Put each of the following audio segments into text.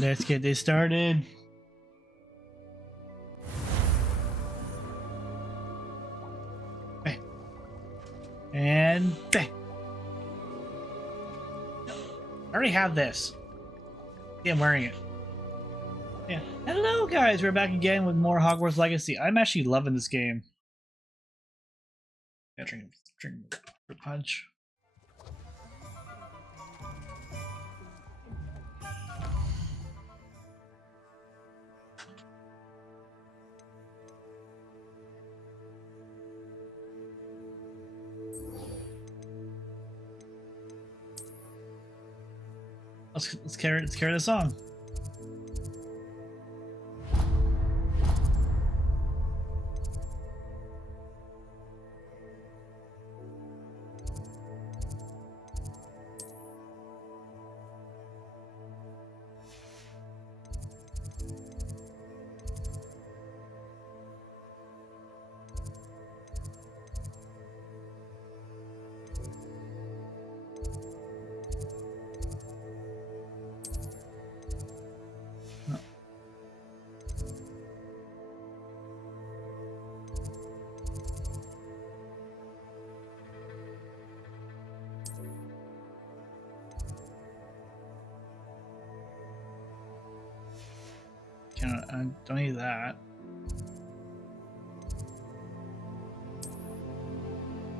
Let's get this started. Okay. And bang. I already have this. Yeah, I'm wearing it. Yeah. Hello, guys. We're back again with more Hogwarts Legacy. I'm actually loving this game. Yeah, drink the punch. Let's carry this on. I don't need that.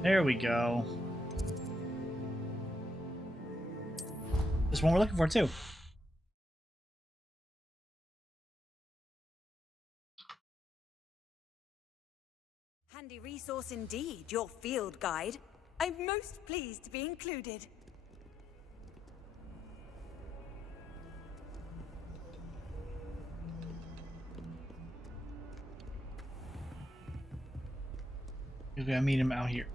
There we go. This one we're looking for too. Handy resource indeed, your field guide. I'm most pleased to be included. We're gonna meet him out here.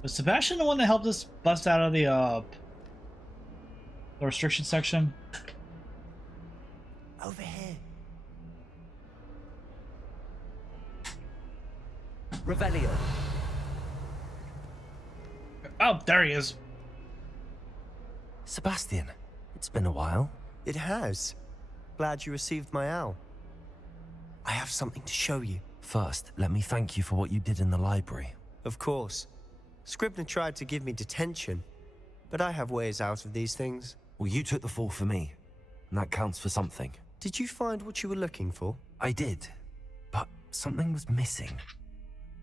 Was Sebastian the one that helped us bust out of the restriction section? Over here. Revelio. Oh, there he is. Sebastian, it's been a while. It has. Glad you received my owl. I have something to show you. First, let me thank you for what you did in the library. Of course. Scribner tried to give me detention, but I have ways out of these things. Well, you took the fall for me, and that counts for something. Did you find what you were looking for? I did, but something was missing.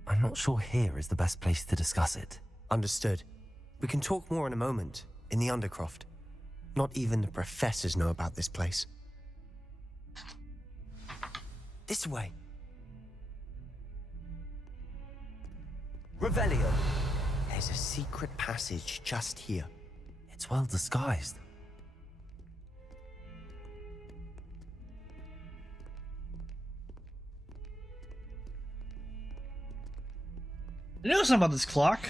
I'm not sure here is the best place to discuss it. Understood. We can talk more in a moment, in the Undercroft. Not even the professors know about this place. This way. Revelio. There's a secret passage just here. It's well disguised. I know something about this clock.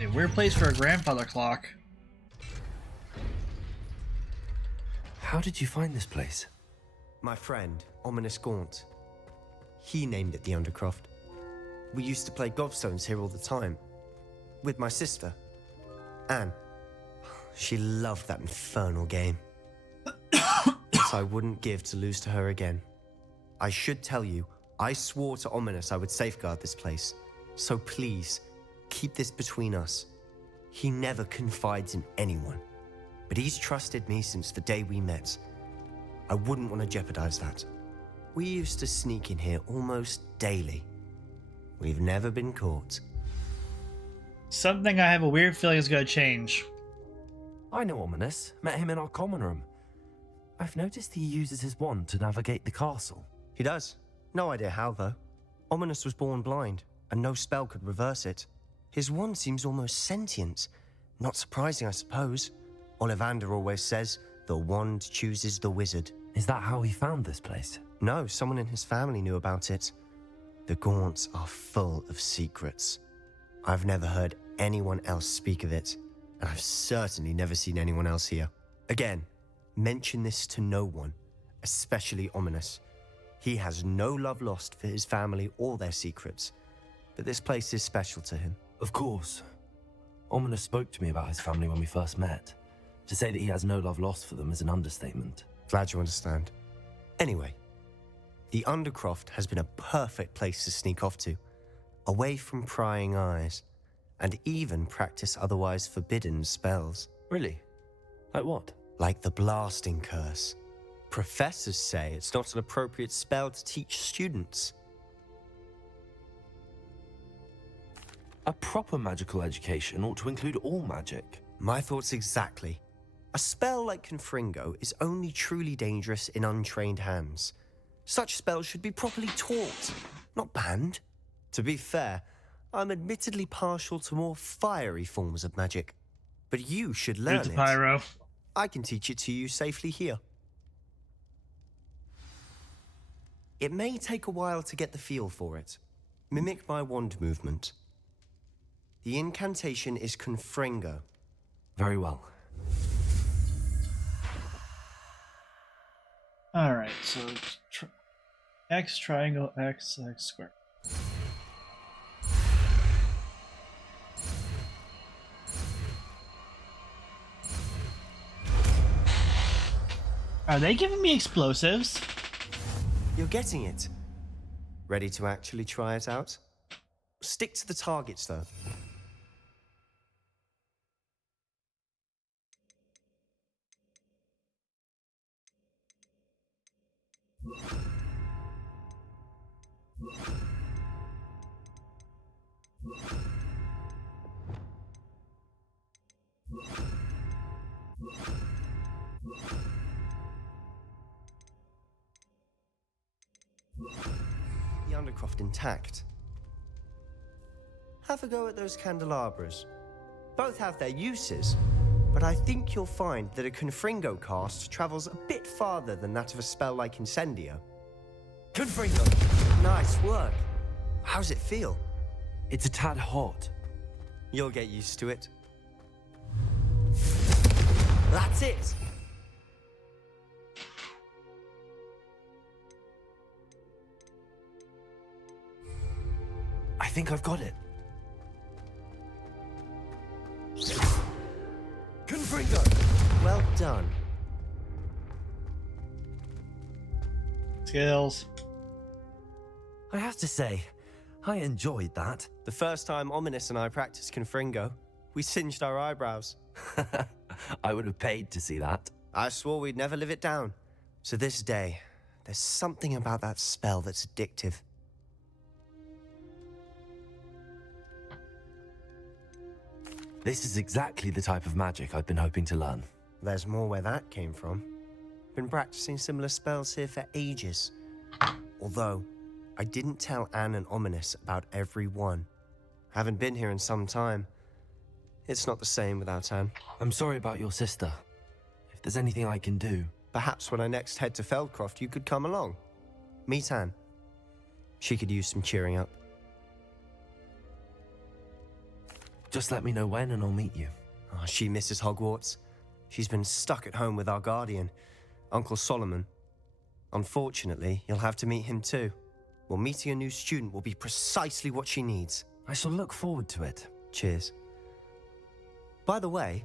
A weird place for a grandfather clock. How did you find this place? My friend, Ominous Gaunt. He named it the Undercroft. We used to play gobstones here all the time. With my sister, Anne. She loved that infernal game. But I wouldn't give to lose to her again. I should tell you, I swore to Ominous I would safeguard this place. So please, keep this between us. He never confides in anyone. But he's trusted me since the day we met. I wouldn't want to jeopardize that. We used to sneak in here almost daily. We've never been caught. Something I have a weird feeling is going to change. I know Ominous. Met him in our common room. I've noticed he uses his wand to navigate the castle. He does. No idea how, though. Ominous was born blind, and no spell could reverse it. His wand seems almost sentient. Not surprising, I suppose. Ollivander always says, the wand chooses the wizard. Is that how he found this place? No, someone in his family knew about it. The Gaunts are full of secrets. I've never heard anyone else speak of it, and I've certainly never seen anyone else here. Again, mention this to no one, especially Ominous. He has no love lost for his family or their secrets, but this place is special to him. Of course. Ominous spoke to me about his family when we first met. To say that he has no love lost for them is an understatement. Glad you understand. Anyway, the Undercroft has been a perfect place to sneak off to, away from prying eyes, and even practice otherwise forbidden spells. Really? Like what? Like the blasting curse. Professors say it's not an appropriate spell to teach students. A proper magical education ought to include all magic. My thoughts exactly. A spell like Confringo is only truly dangerous in untrained hands. Such spells should be properly taught, not banned. To be fair, I'm admittedly partial to more fiery forms of magic, but you should learn Here's it. the pyro. I can teach it to you safely here. It may take a while to get the feel for it. Mimic my wand movement. The incantation is Confringo. Very well. All right, so X triangle X square. Are they giving me explosives? You're getting it. Ready to actually try it out? Stick to the targets, though. The Undercroft intact. Have a go at those candelabras. Both have their uses, but I think you'll find that a Confringo cast travels a bit farther than that of a spell like Incendio. Confringo! Nice work. How's it feel? It's a tad hot. You'll get used to it. That's it! I think I've got it. Confringo! Well done. Skills. I have to say, I enjoyed that. The first time Ominous and I practiced Confringo, we singed our eyebrows. I would have paid to see that. I swore we'd never live it down. To this day, there's something about that spell that's addictive. This is exactly the type of magic I've been hoping to learn. There's more where that came from. Been practicing similar spells here for ages. Although, I didn't tell Anne and Ominous about every one. Haven't been here in some time. It's not the same without Anne. I'm sorry about your sister. If there's anything I can do... Perhaps when I next head to Feldcroft, you could come along. Meet Anne. She could use some cheering up. Just let me know when and I'll meet you. Oh, she misses Hogwarts. She's been stuck at home with our guardian, Uncle Solomon. Unfortunately, you'll have to meet him too. Well, meeting a new student will be precisely what she needs. I shall look forward to it. Cheers. By the way,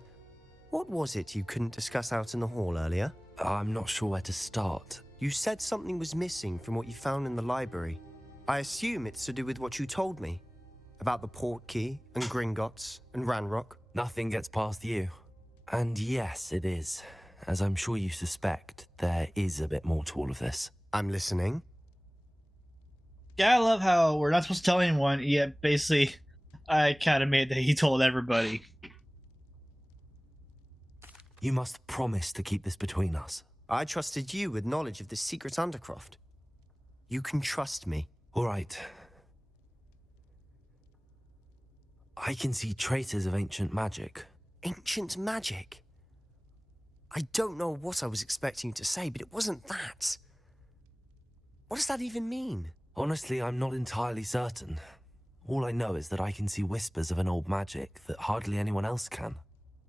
what was it you couldn't discuss out in the hall earlier? I'm not sure where to start. You said something was missing from what you found in the library. I assume it's to do with what you told me. About the port key, and Gringotts, and Ranrock. Nothing gets past you. And yes, it is. As I'm sure you suspect, there is a bit more to all of this. I'm listening. Yeah, I love how we're not supposed to tell anyone, yet basically I kind of made that he told everybody. You must promise to keep this between us. I trusted you with knowledge of the secret Undercroft. You can trust me. All right. I can see traces of ancient magic. Ancient magic? I don't know what I was expecting you to say, but it wasn't that. What does that even mean? Honestly, I'm not entirely certain. All I know is that I can see whispers of an old magic that hardly anyone else can.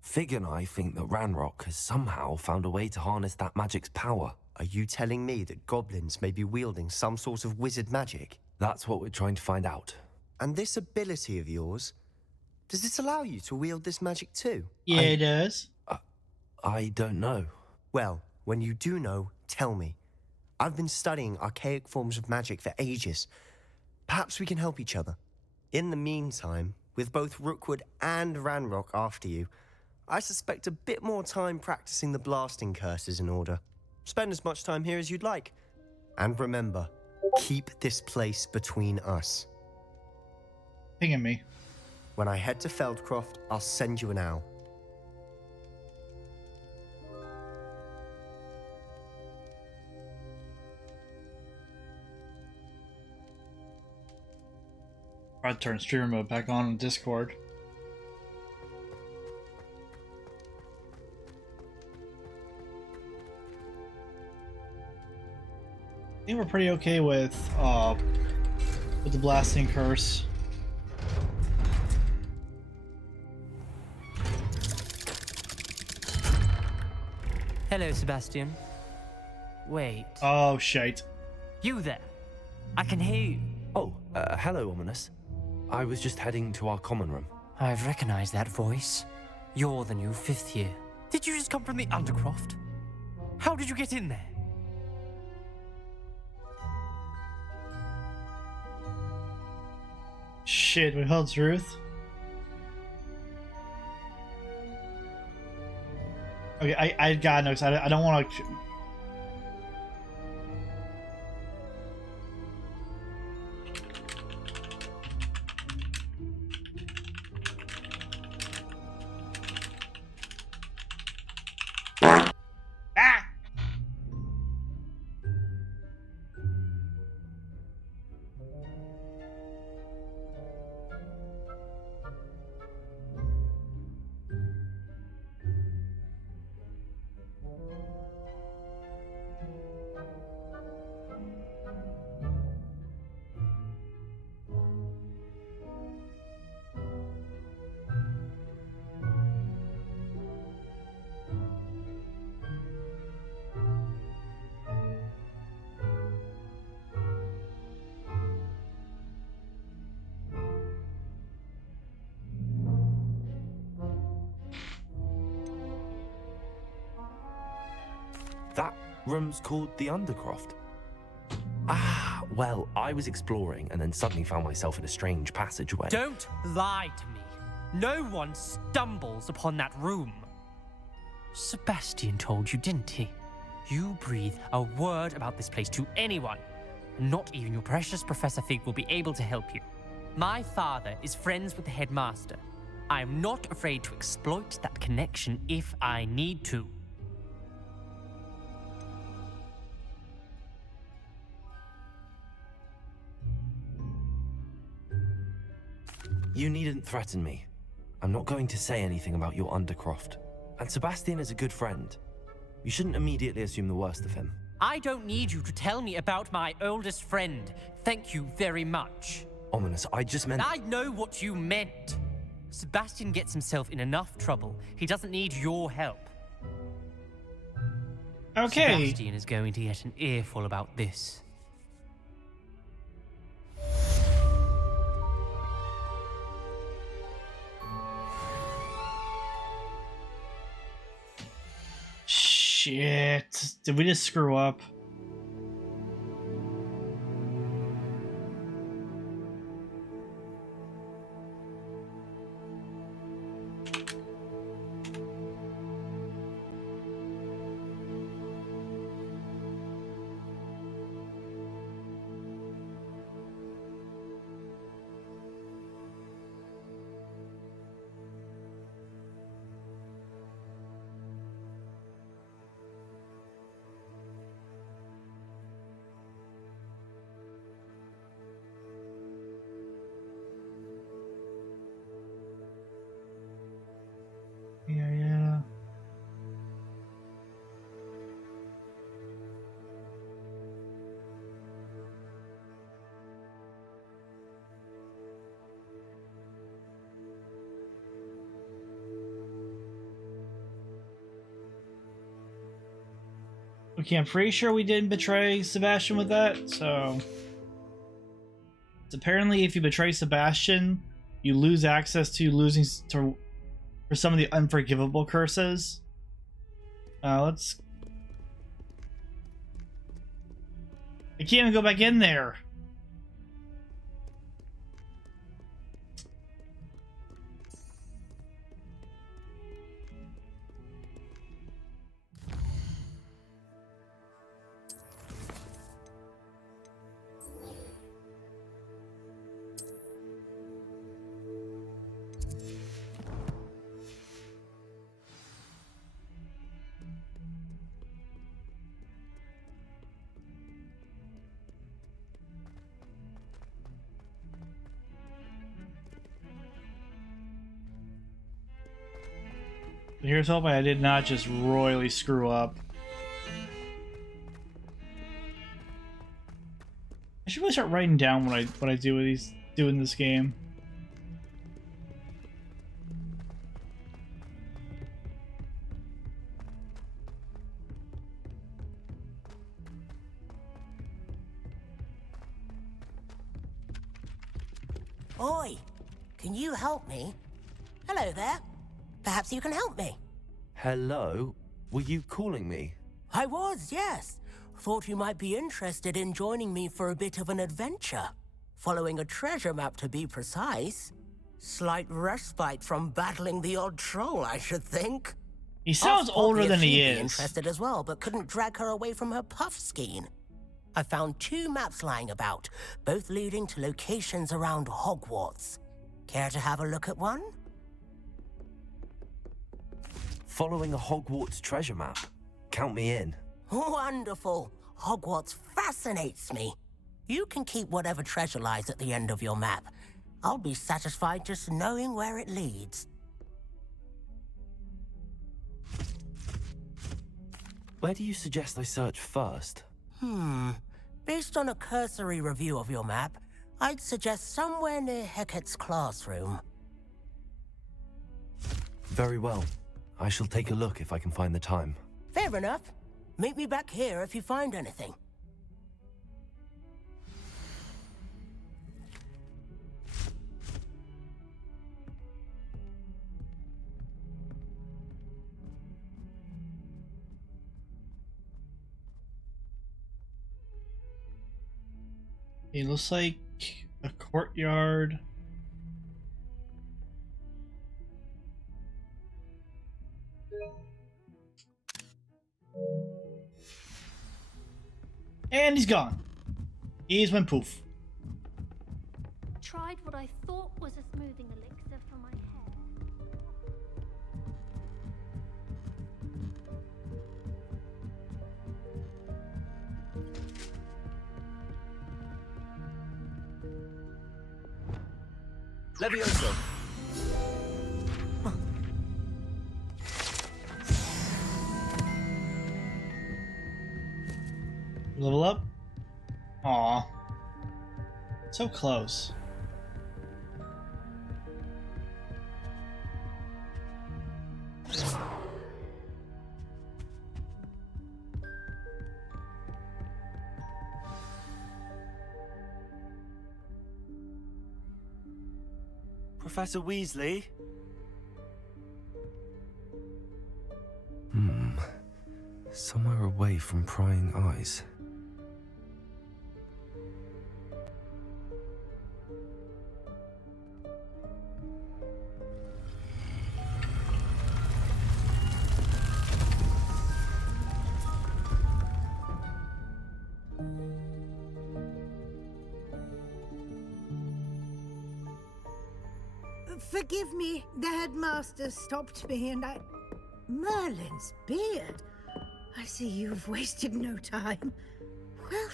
Fig and I think that Ranrock has somehow found a way to harness that magic's power. Are you telling me that goblins may be wielding some sort of wizard magic? That's what we're trying to find out. And this ability of yours, does this allow you to wield this magic too? Yeah, it does. I don't know. Well, when you do know, tell me. I've been studying archaic forms of magic for ages. Perhaps we can help each other. In the meantime, with both Rookwood and Ranrock after you, I suspect a bit more time practicing the blasting curse is in order. Spend as much time here as you'd like. And remember, keep this place between us. Pinging me. When I head to Feldcroft, I'll send you an owl. I'd turn streamer mode back on in Discord. I think we're pretty okay with the blasting curse. Hello, Sebastian. Wait, Oh shite. you there? I can hear you. Oh, hello, Ominous. I was just heading to our common room. I've recognized that voice. You're the new 5th year. Did you just come from the Undercroft? How did you get in there? Shit, we held truth. Okay, I gotta know, 'cause I don't want to. Ah! That room's called the Undercroft. Ah, well, I was exploring and then suddenly found myself in a strange passageway. Don't lie to me. No one stumbles upon that room. Sebastian told you, didn't he? You breathe a word about this place to anyone. Not even your precious Professor Fig will be able to help you. My father is friends with the headmaster. I am not afraid to exploit that connection if I need to. You needn't threaten me. I'm not going to say anything about your Undercroft. And Sebastian is a good friend. You shouldn't immediately assume the worst of him. I don't need you to tell me about my oldest friend. Thank you very much. Ominous, I just meant... I know what you meant. Sebastian gets himself in enough trouble. He doesn't need your help. Okay. Sebastian is going to get an earful about this. Shit. Did we just screw up? Okay, I'm pretty sure we didn't betray Sebastian with that, so... Apparently, if you betray Sebastian, you lose access to for some of the unforgivable curses. Let's... I can't even go back in there! Here's hoping I did not just royally screw up. I should really start writing down what I do in this game. Oi, can you help me? Hello there. Perhaps you can help me. Hello? Were you calling me? I was, yes. Thought you might be interested in joining me for a bit of an adventure. Following a treasure map, to be precise. Slight respite from battling the odd troll, I should think. He sounds Asked older Poppy than if he she'd be is. interested as well, but couldn't drag her away from her puff skein. I found 2 maps lying about, both leading to locations around Hogwarts. Care to have a look at one? Following a Hogwarts treasure map? Count me in. Wonderful. Hogwarts fascinates me. You can keep whatever treasure lies at the end of your map. I'll be satisfied just knowing where it leads. Where do you suggest I search first? Based on a cursory review of your map, I'd suggest somewhere near Hecat's classroom. Very well. I shall take a look if I can find the time. Fair enough. Meet me back here if you find anything. It looks like a courtyard. And he's gone. He's went poof. Tried what I thought was a smoothing elixir for my hair. Levioso. Level up? Aw. So close. Professor Weasley? Somewhere away from prying eyes. Forgive me, the headmaster stopped me and I... Merlin's beard. I see you've wasted no time. Well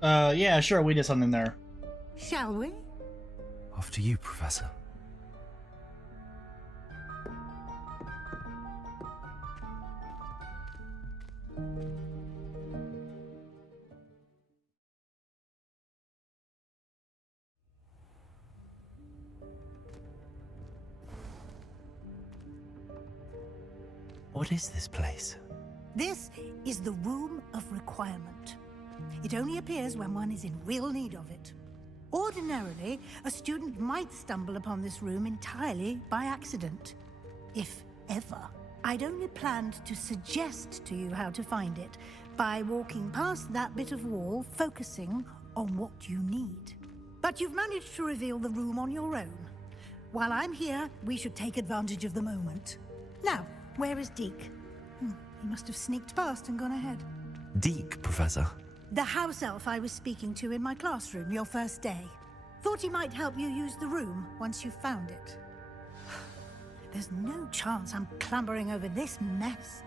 done. Yeah, sure, we did something there. Shall we? After you, Professor. What is this place? This is the Room of Requirement. It only appears when one is in real need of it. Ordinarily, a student might stumble upon this room entirely by accident. If ever. I'd only planned to suggest to you how to find it by walking past that bit of wall, focusing on what you need. But you've managed to reveal the room on your own. While I'm here, we should take advantage of the moment. Now, where is Deke? He must have sneaked past and gone ahead. Deke, Professor. The house elf I was speaking to in my classroom your first day. Thought he might help you use the room once you found it. There's no chance I'm clambering over this mess.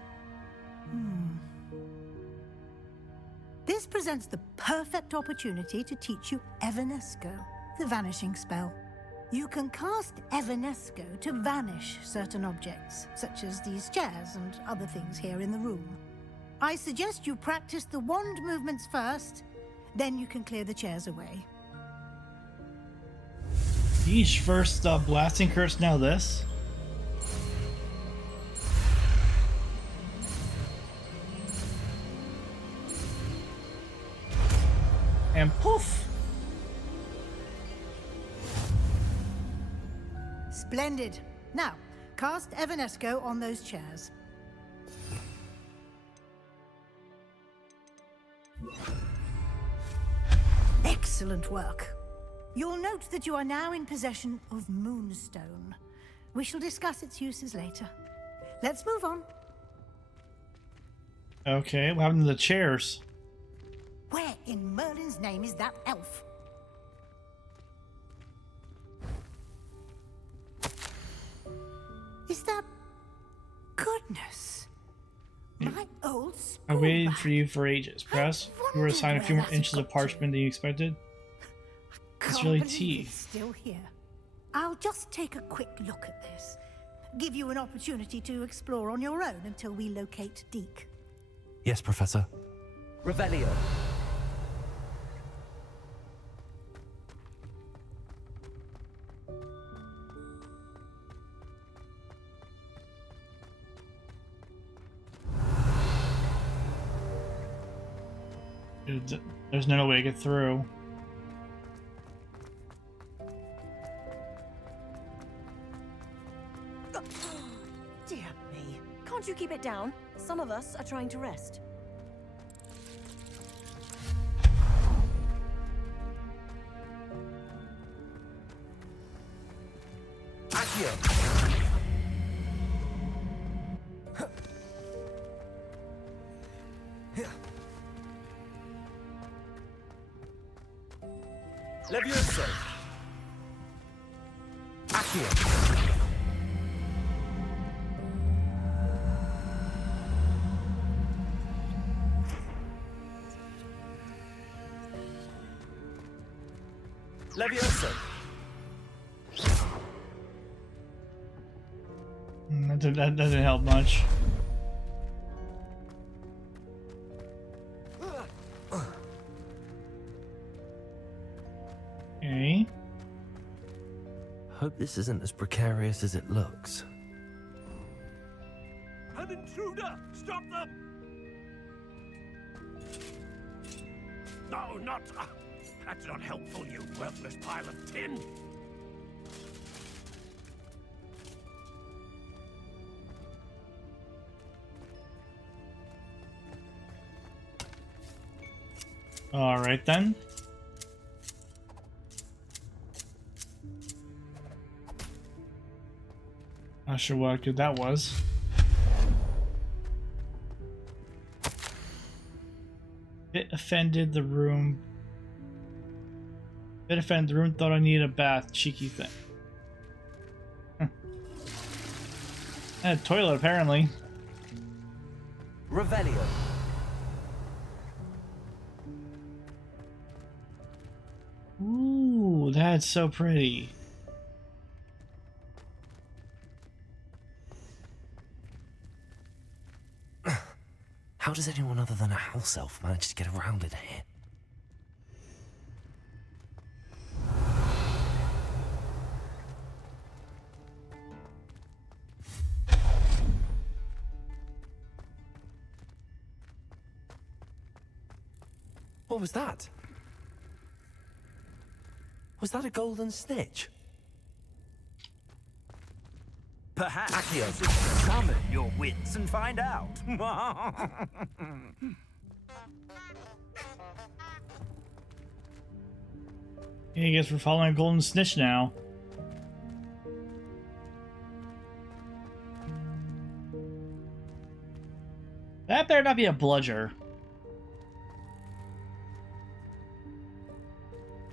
This presents the perfect opportunity to teach you Evanesco, the vanishing spell. You can cast Evanesco to vanish certain objects, such as these chairs and other things here in the room. I suggest you practice the wand movements first, then you can clear the chairs away. Yeesh, first blasting curse, now this. And poof! Splendid. Now, cast Evanesco on those chairs. Excellent work. You'll note that you are now in possession of Moonstone. We shall discuss its uses later. Let's move on. Okay, what happened to the chairs? Where in Merlin's name is that elf? Is that... Goodness. My old I waited schoolbag. for you for ages. Press. You were assigned a few more inches of parchment than you expected. It's Can't really believe tea. it's still here. I'll just take a quick look at this. Give you an opportunity to explore on your own until we locate Deke. Yes, Professor. Revelio. There's no way to get through. Dear me. Can't you keep it down? Some of us are trying to rest. Accio. Levioso. Accio. Levioso. That doesn't help much. Okay. Hope this isn't as precarious as it looks. An intruder! Stop them! No, not... that's not helpful, you worthless pile of tin! Alright then. Not sure what good that was. Bit offended the room. Bit offended the room, thought I needed a bath. Cheeky thing. And a toilet, apparently. Revelio. Ooh, that's so pretty. How does anyone other than a house elf manage to get around in here? What was that? Was that a golden snitch? Perhaps Accio. you should summon your wits and find out. Yeah, I guess we're following a golden snitch now. That better not be a bludger.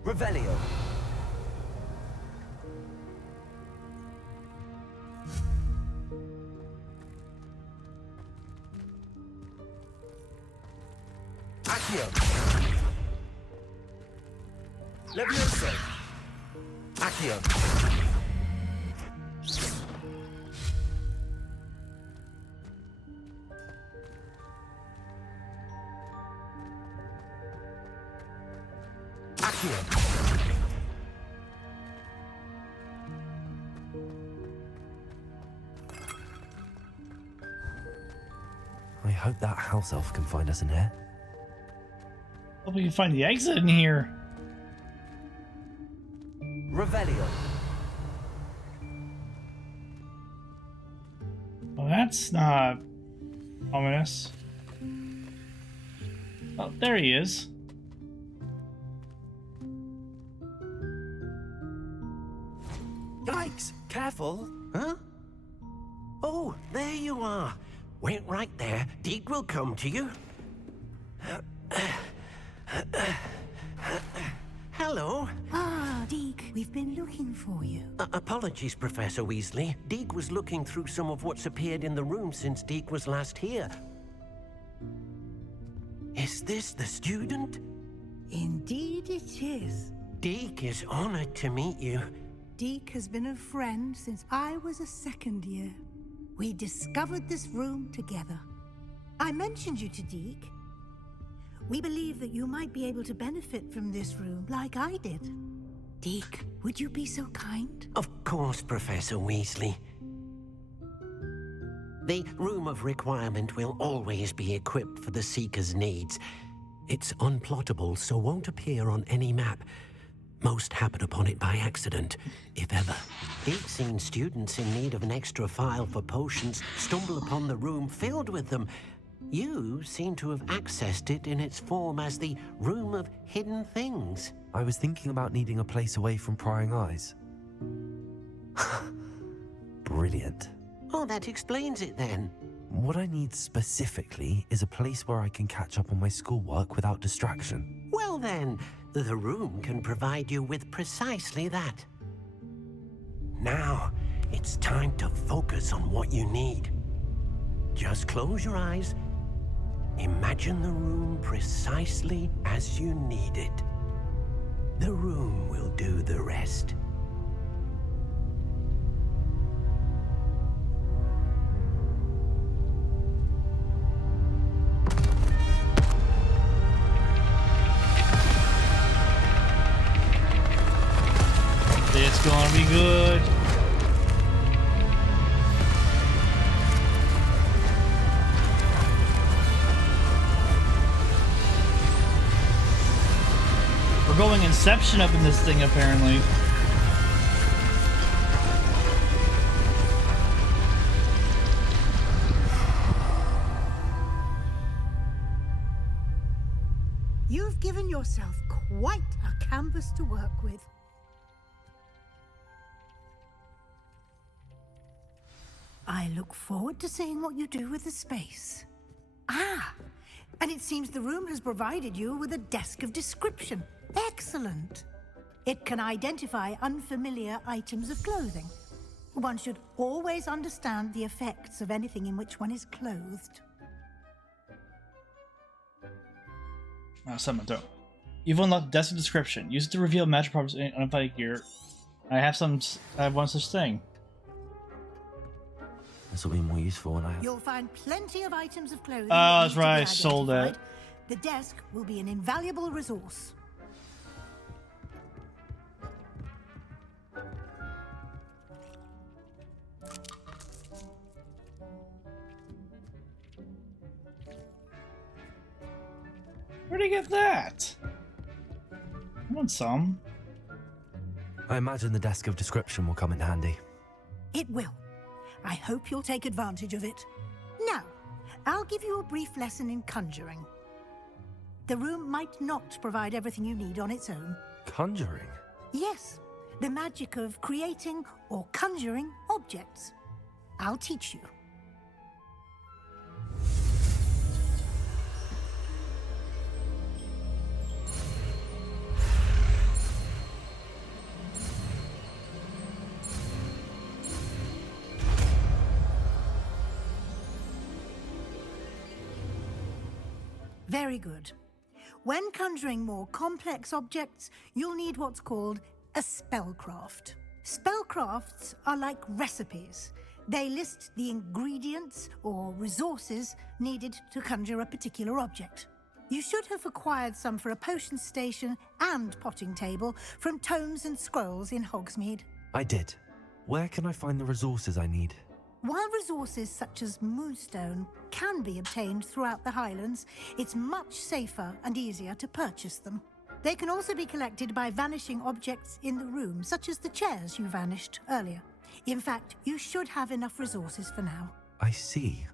Revelio. Accio. Levioso. Accio. Accio. I hope that house elf can find us in here. Hope we can find the exit in here. Revelio. Well, that's not ominous. Oh, there he is. Yikes! Careful! Huh? Oh, there you are. Wait right there. Deke will come to you. Hello. Ah, Deke, we've been looking for you. Apologies, Professor Weasley. Deke was looking through some of what's appeared in the room since Deke was last here. Is this the student? Indeed it is. Deke is honored to meet you. Deke has been a friend since I was a second year. We discovered this room together. I mentioned you to Deke. We believe that you might be able to benefit from this room like I did. Deke, would you be so kind? Of course, Professor Weasley. The Room of Requirement will always be equipped for the Seeker's needs. It's unplottable, so won't appear on any map. Most happen upon it by accident, if ever. Deke's seen students in need of an extra file for potions stumble upon the room filled with them. You seem to have accessed it in its form as the Room of Hidden Things. I was thinking about needing a place away from prying eyes. Brilliant. Oh, that explains it then. What I need specifically is a place where I can catch up on my schoolwork without distraction. Well then, the room can provide you with precisely that. Now, it's time to focus on what you need. Just close your eyes. Imagine the room precisely as you need it. The room will do the rest. It's gonna be good. We're going Inception up in this thing, apparently. You've given yourself quite a canvas to work with. I look forward to seeing what you do with the space. Ah, and it seems the room has provided you with a desk of description. Excellent. It can identify unfamiliar items of clothing. One should always understand the effects of anything in which one is clothed. Summon throw. You've unlocked desk of description. Use it to reveal magic properties in uninvited gear. I have one such thing. This will be more useful when I have... You'll find plenty of items of clothing. Oh, that's right, I sold it. The desk will be an invaluable resource. Where Where'd he get that? I want some. I imagine the desk of description will come in handy. It will. I hope you'll take advantage of it. Now, I'll give you a brief lesson in conjuring. The room might not provide everything you need on its own. Conjuring? Yes, the magic of creating or conjuring objects. I'll teach you. Very good. When conjuring more complex objects, you'll need what's called a spellcraft. Spellcrafts are like recipes. They list the ingredients or resources needed to conjure a particular object. You should have acquired some for a potion station and potting table from tomes and scrolls in Hogsmeade. I did. Where can I find the resources I need? While resources such as moonstone can be obtained throughout the Highlands, it's much safer and easier to purchase them. They can also be collected by vanishing objects in the room, such as the chairs you vanished earlier. In fact, you should have enough resources for now. I see.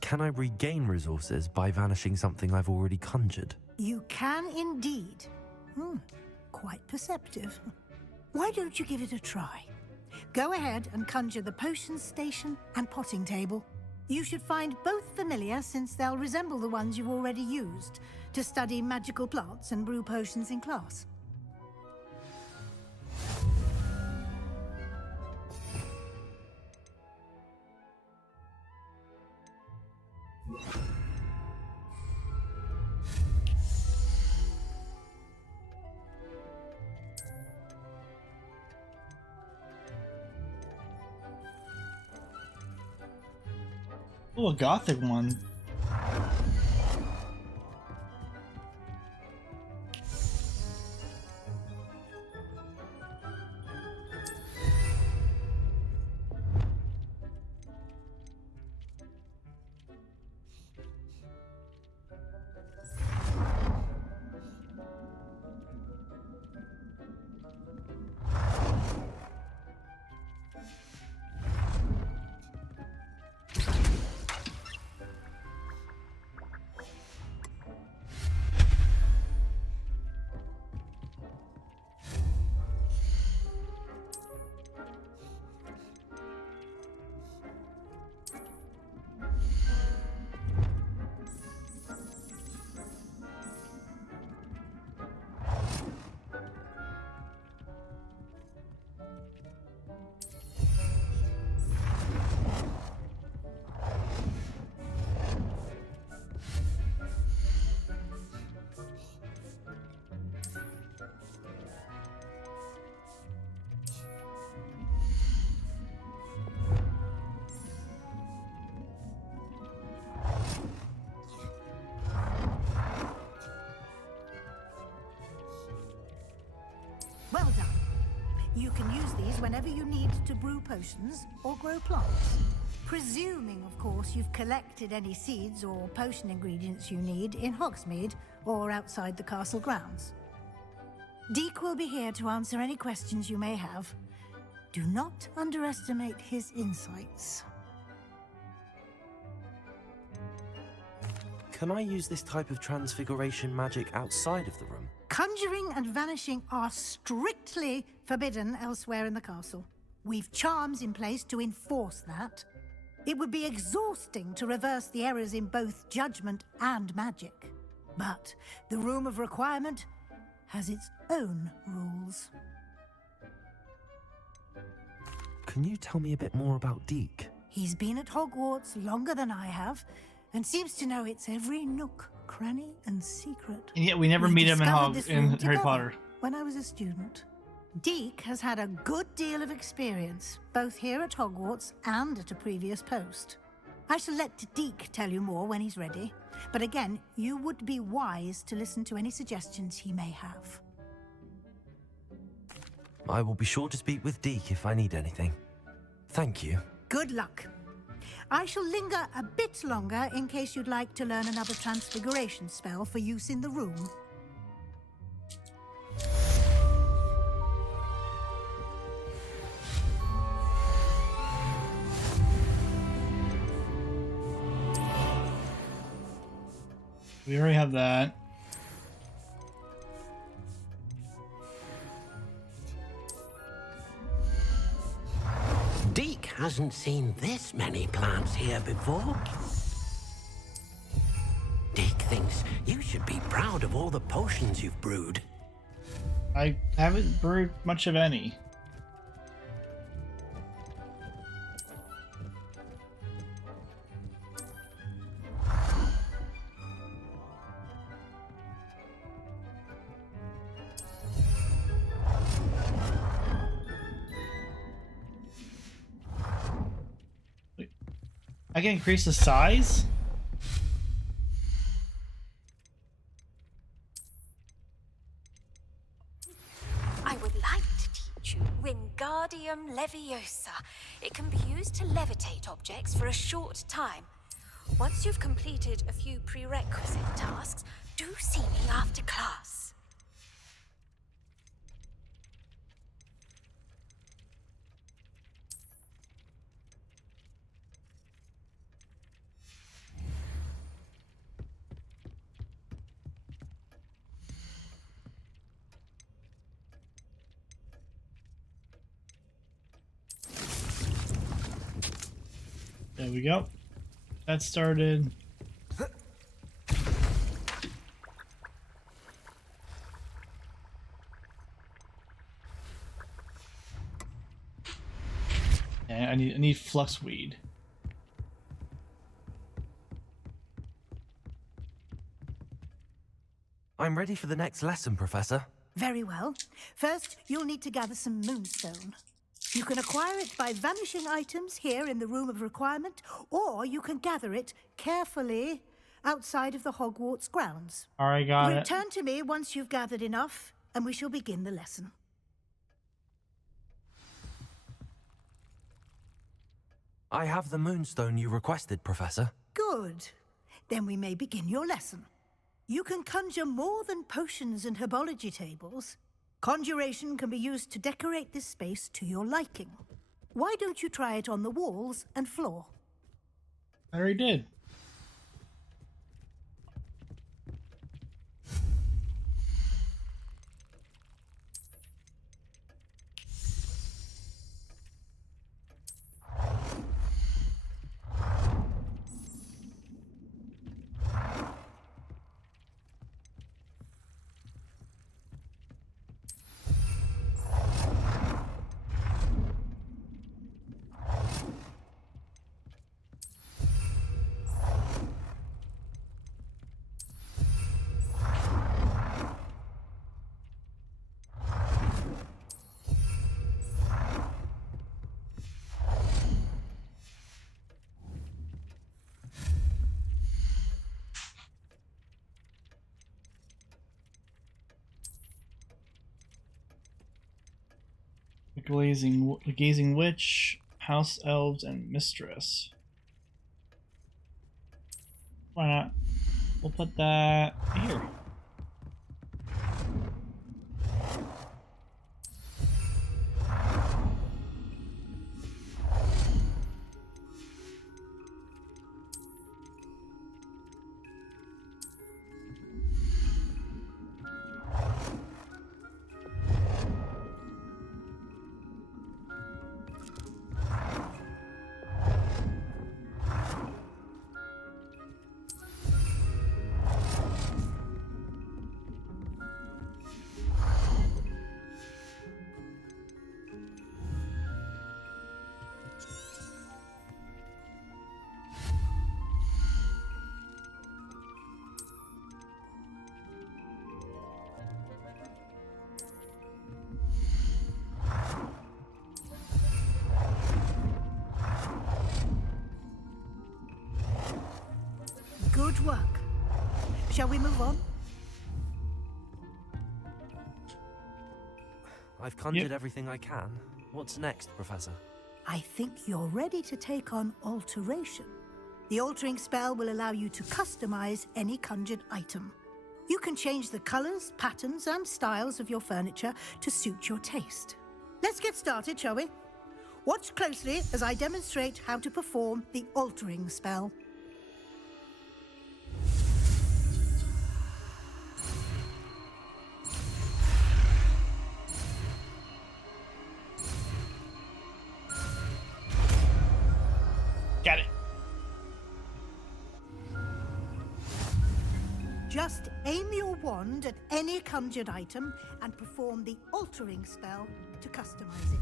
Can I regain resources by vanishing something I've already conjured? You can indeed. Quite perceptive. Why don't you give it a try? Go ahead and conjure the potion station and potting table. You should find both familiar, since they'll resemble the ones you've already used to study magical plants and brew potions in class. Oh, a gothic one. Well done. You can use these whenever you need to brew potions or grow plants. Presuming, of course, you've collected any seeds or potion ingredients you need in Hogsmeade or outside the castle grounds. Deek will be here to answer any questions you may have. Do not underestimate his insights. Can I use this type of transfiguration magic outside of the room? Conjuring and vanishing are strictly forbidden elsewhere in the castle. We've charms in place to enforce that. It would be exhausting to reverse the errors in both judgment and magic. But the Room of Requirement has its own rules. Can you tell me a bit more about Deek? He's been at Hogwarts longer than I have, and seems to know its every nook, cranny, and secret. And yet we never meet him in Harry Potter. When I was a student. Deek has had a good deal of experience, both here at Hogwarts and at a previous post. I shall let Deek tell you more when he's ready, but again, you would be wise to listen to any suggestions he may have. I will be sure to speak with Deek if I need anything. Thank you. Good luck. I shall linger a bit longer in case you'd like to learn another transfiguration spell for use in the room. We already have that. Deke hasn't seen this many plants here before. Deke thinks you should be proud of all the potions you've brewed. I haven't brewed much of any. I can increase the size? I would like to teach you Wingardium Leviosa. It can be used to levitate objects for a short time. Once you've completed a few prerequisite tasks, do see me after class. There we go. That started. And I need fluxweed. I'm ready for the next lesson, Professor. Very well. First, you'll need to gather some moonstone. You can acquire it by vanishing items here in the Room of Requirement, or you can gather it carefully outside of the Hogwarts grounds. Alright, got it. Return to me once you've gathered enough, and we shall begin the lesson. I have the moonstone you requested, Professor. Good. Then we may begin your lesson. You can conjure more than potions and herbology tables. Conjuration can be used to decorate this space to your liking. Why don't you try it on the walls and floor? I already did. The Gazing Witch, House Elves, and Mistress. Why not? We'll put that here. Good work. Shall we move on? I've conjured everything I can. What's next, Professor? I think you're ready to take on alteration. The altering spell will allow you to customize any conjured item. You can change the colors, patterns, and styles of your furniture to suit your taste. Let's get started, shall we? Watch closely as I demonstrate how to perform the altering spell. Got it. Just aim your wand at any conjured item and perform the altering spell to customize it.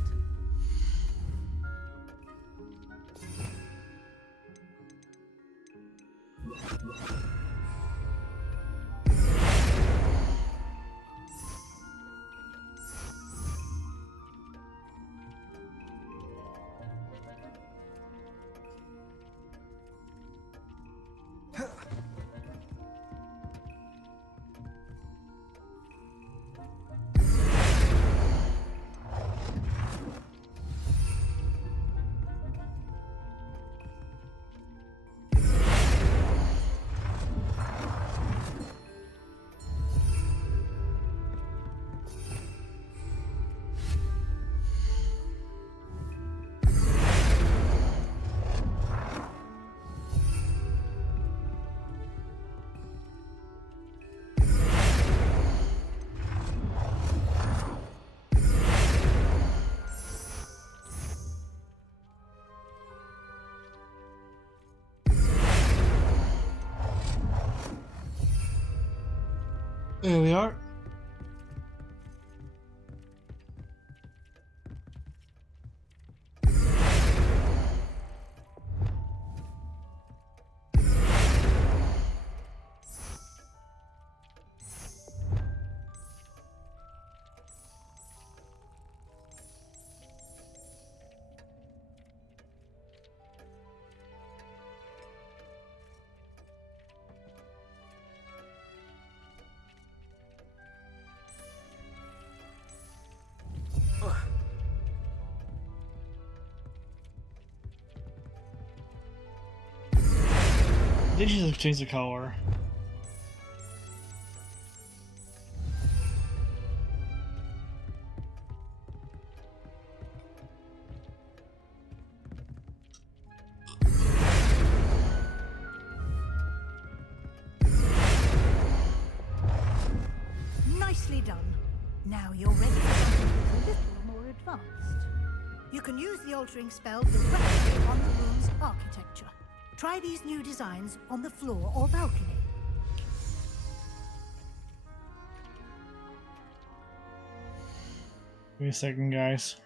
There we are. Did you just change the color? Nicely done. Now you're ready for something a little more advanced. You can use the altering spell directly on the room's architecture. Try these new designs on the floor or balcony. Give me a second, guys.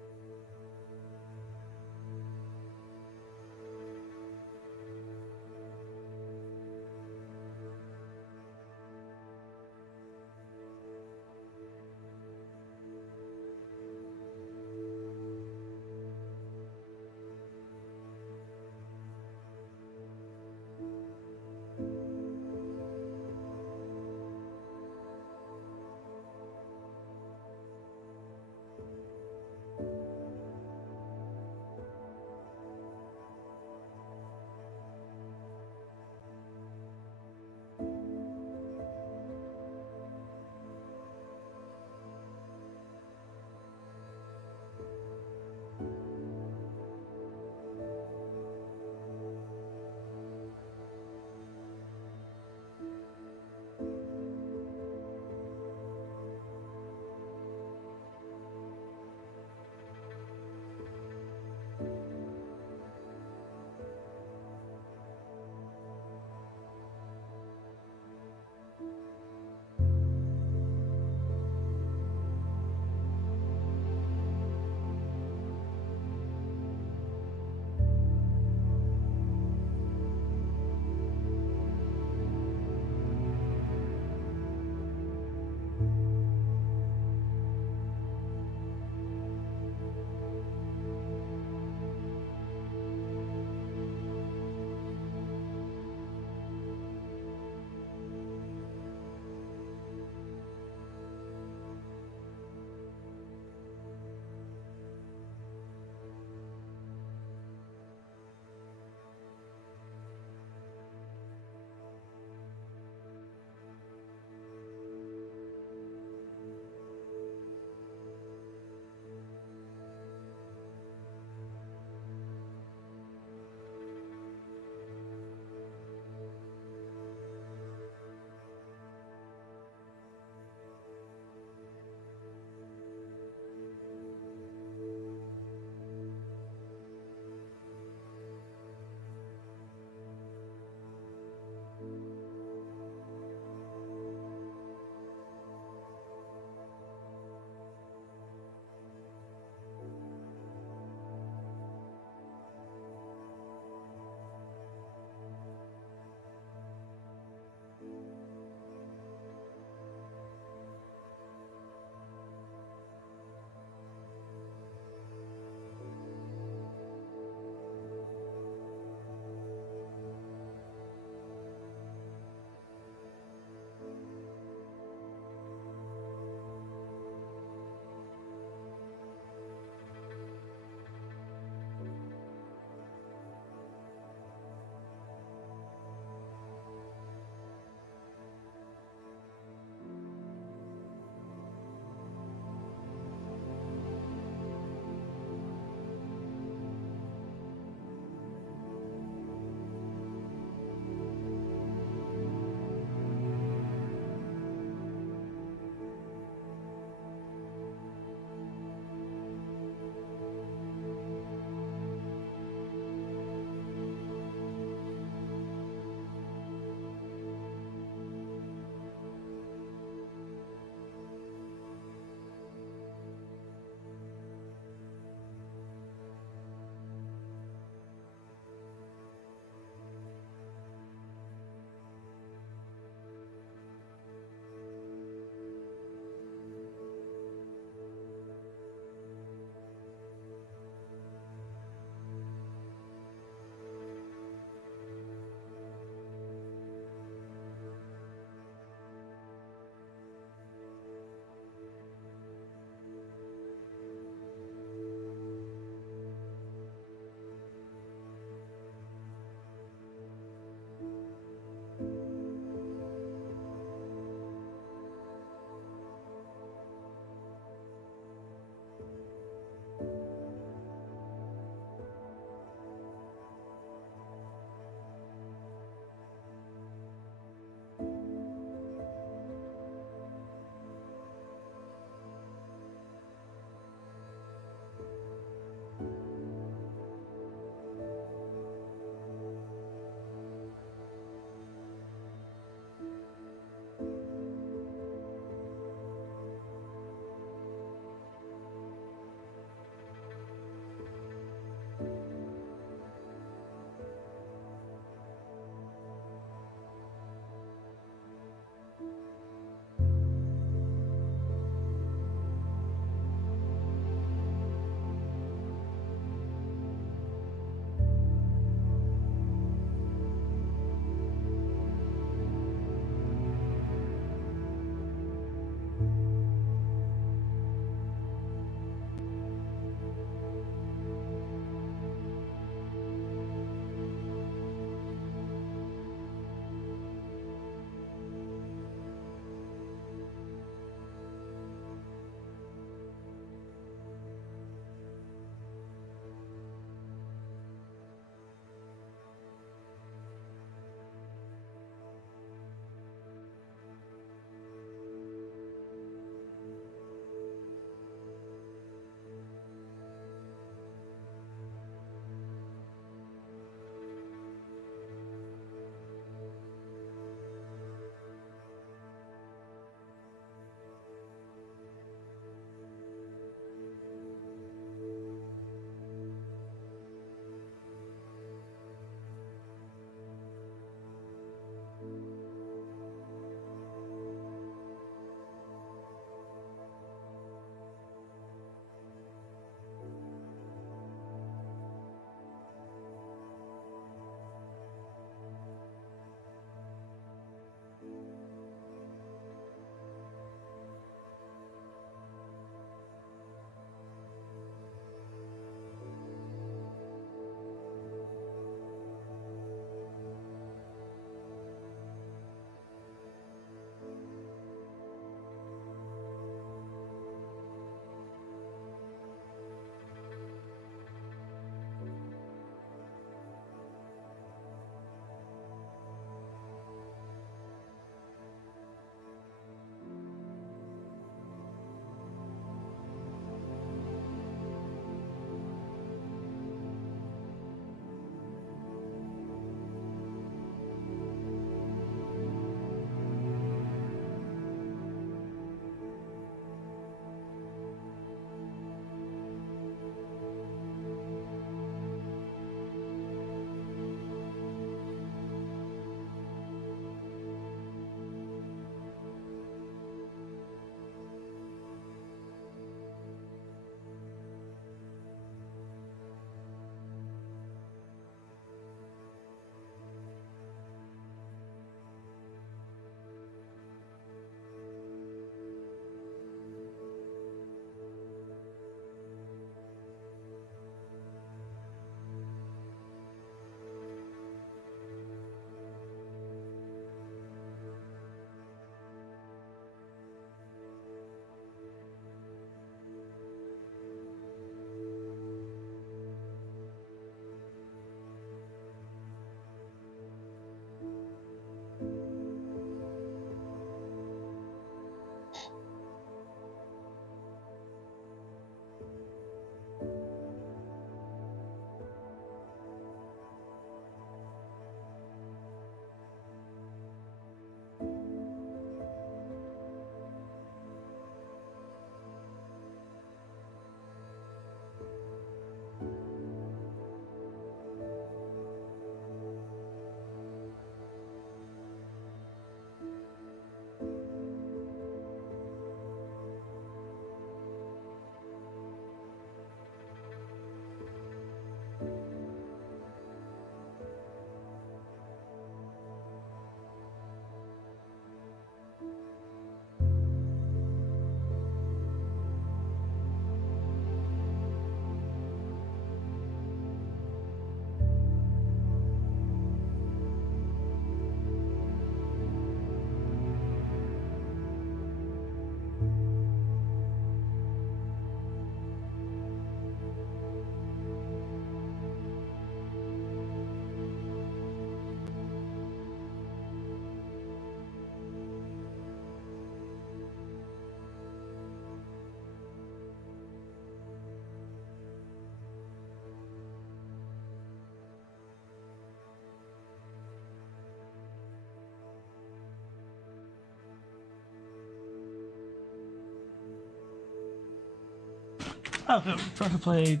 Oh, try to play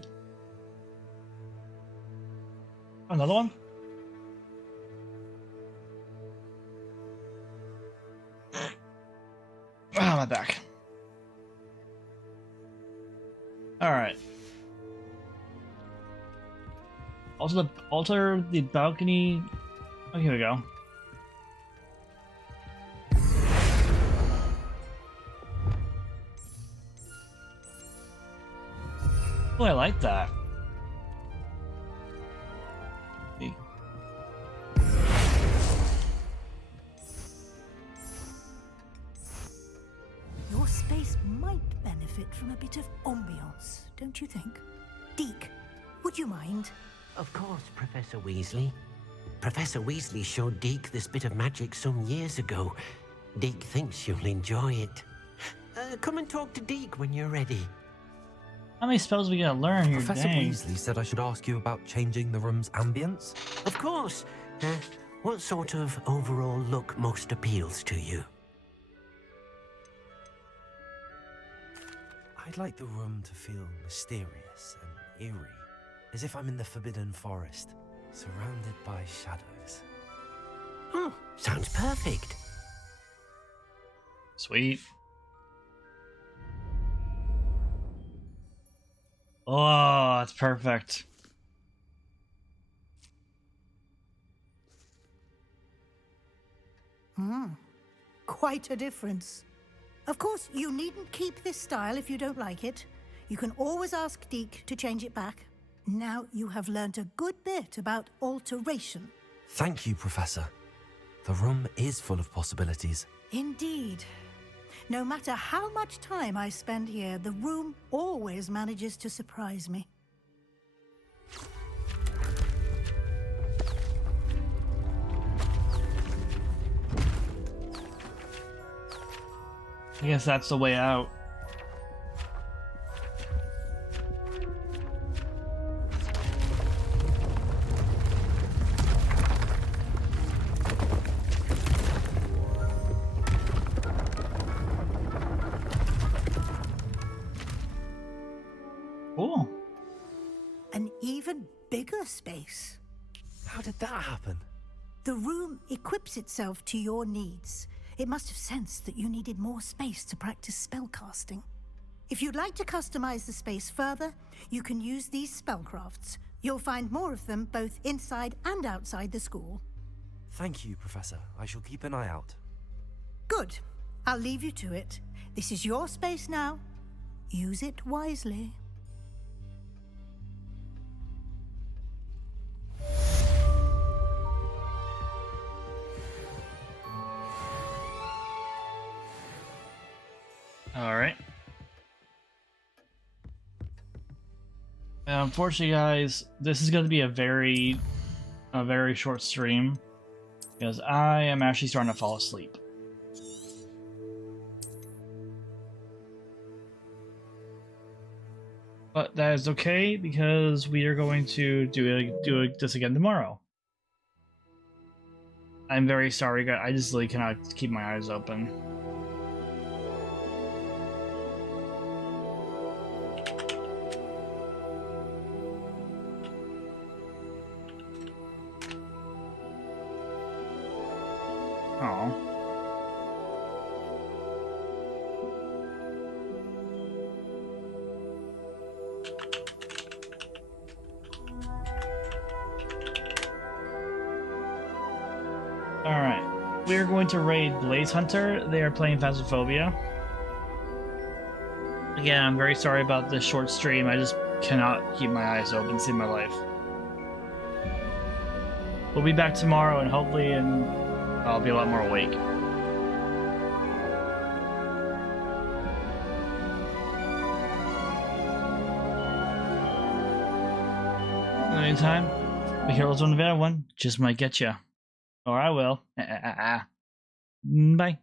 another one. Ah, my back. All right. Alter the balcony. Oh, here we go. Oh, I like that. Your space might benefit from a bit of ambiance, don't you think? Deke, would you mind? Of course, Professor Weasley. Professor Weasley showed Deke this bit of magic some years ago. Deke thinks you'll enjoy it. Come and talk to Deke when you're ready. How many spells we gotta learn here? Professor Dang. Weasley said I should ask you about changing the room's ambience. Of course. What sort of overall look most appeals to you? I'd like the room to feel mysterious and eerie, as if I'm in the Forbidden Forest, surrounded by shadows. Oh, sounds perfect. Sweet. Oh, that's perfect. Quite a difference. Of course, you needn't keep this style if you don't like it. You can always ask Deke to change it back. Now you have learnt a good bit about alteration. Thank you, Professor. The room is full of possibilities. Indeed. No matter how much time I spend here, the room always manages to surprise me. I guess that's the way out. Cool. An even bigger space. How did that happen? The room equips itself to your needs. It must have sensed that you needed more space to practice spellcasting. If you'd like to customize the space further, you can use these spellcrafts. You'll find more of them both inside and outside the school. Thank you, Professor. I shall keep an eye out. Good. I'll leave you to it. This is your space now. Use it wisely. All right. Unfortunately, guys, this is going to be a very short stream because I am actually starting to fall asleep. But that is okay because we are going to do this again tomorrow. I'm very sorry, guys. I just really cannot keep my eyes open. Oh. Alright. We are going to raid Blaze Hunter. They are playing Phasmophobia. Again, I'm very sorry about this short stream. I just cannot keep my eyes open to save my life. We'll be back tomorrow and hopefully I'll be a lot more awake. In the meantime, the heroes on the other one just might get you. Or I will. Bye.